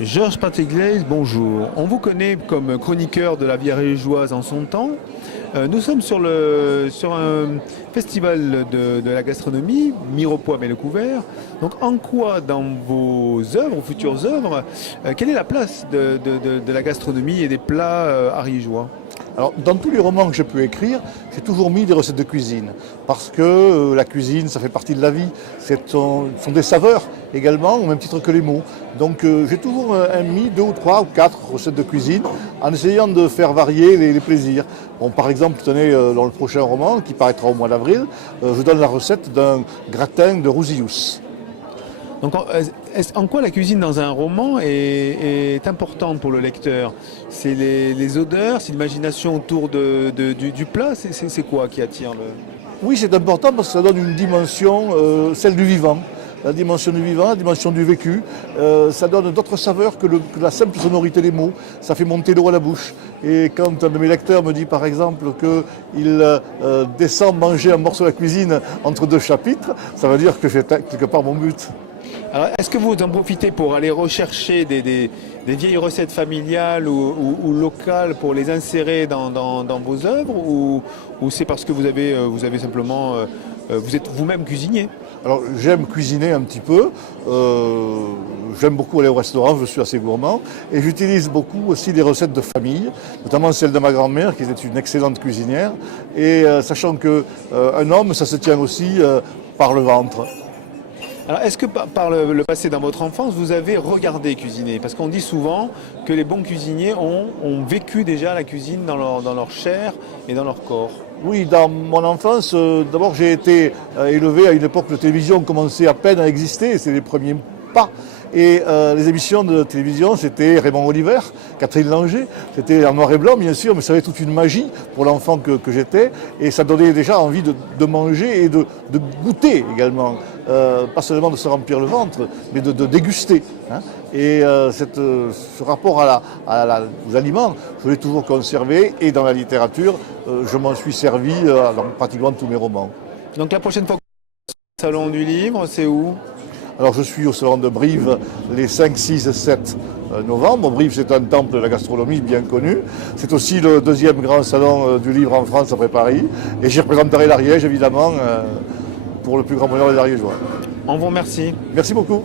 Georges Pateglaise, bonjour. On vous connaît comme chroniqueur de la vie ariégeoise en son temps. Nous sommes sur un festival de la gastronomie, Mirepoix mais le couvert. Donc en quoi dans vos œuvres, vos futures œuvres, quelle est la place de la gastronomie et des plats ariégeois? Alors, dans tous les romans que j'ai pu écrire, j'ai toujours mis des recettes de cuisine. Parce que la cuisine, ça fait partie de la vie. Ce sont des saveurs également, au même titre que les mots. Donc, j'ai toujours mis 2 ou 3 ou 4 recettes de cuisine en essayant de faire varier les plaisirs. Bon, par exemple, tenez, dans le prochain roman, qui paraîtra au mois d'avril, je donne la recette d'un gratin de rousillous. Donc, en quoi la cuisine dans un roman est importante pour le lecteur? C'est les odeurs, c'est l'imagination autour du plat, c'est quoi qui attire le... Oui, c'est important parce que ça donne une dimension, celle du vivant. La dimension du vivant, la dimension du vécu, ça donne d'autres saveurs que la simple sonorité des mots. Ça fait monter l'eau à la bouche. Et quand un de mes lecteurs me dit par exemple qu'il descend manger un morceau de la cuisine entre 2 chapitres, ça veut dire que j'ai quelque part mon but. Alors, est-ce que vous en profitez pour aller rechercher des vieilles recettes familiales ou locales pour les insérer dans vos œuvres ou c'est parce que vous avez simplement... vous êtes vous-même cuisinier? Alors j'aime cuisiner un petit peu, j'aime beaucoup aller au restaurant, je suis assez gourmand et j'utilise beaucoup aussi des recettes de famille, notamment celle de ma grand-mère qui était une excellente cuisinière et sachant qu'un homme ça se tient aussi par le ventre. Alors, est-ce que par le passé dans votre enfance, vous avez regardé cuisiner? Parce qu'on dit souvent que les bons cuisiniers ont vécu déjà la cuisine dans leur chair et dans leur corps. Oui, dans mon enfance, d'abord j'ai été élevé à une époque où la télévision commençait à peine à exister, c'est les premiers pas. Et les émissions de télévision, c'était Raymond Oliver, Catherine Langer, c'était en noir et blanc bien sûr, mais ça avait toute une magie pour l'enfant que j'étais, et ça donnait déjà envie de manger et de goûter également, pas seulement de se remplir le ventre, mais de déguster. Hein. Et ce rapport aux aliments, je l'ai toujours conservé, et dans la littérature, je m'en suis servi dans pratiquement tous mes romans. Donc la prochaine fois, salon du livre, c'est où? Alors je suis au salon de Brive les 5, 6 et 7 novembre. Brive c'est un temple de la gastronomie bien connu. C'est aussi le 2e grand salon du livre en France après Paris. Et j'y représenterai l'Ariège évidemment pour le plus grand bonheur des Ariégeois. On vous remercie. Merci beaucoup.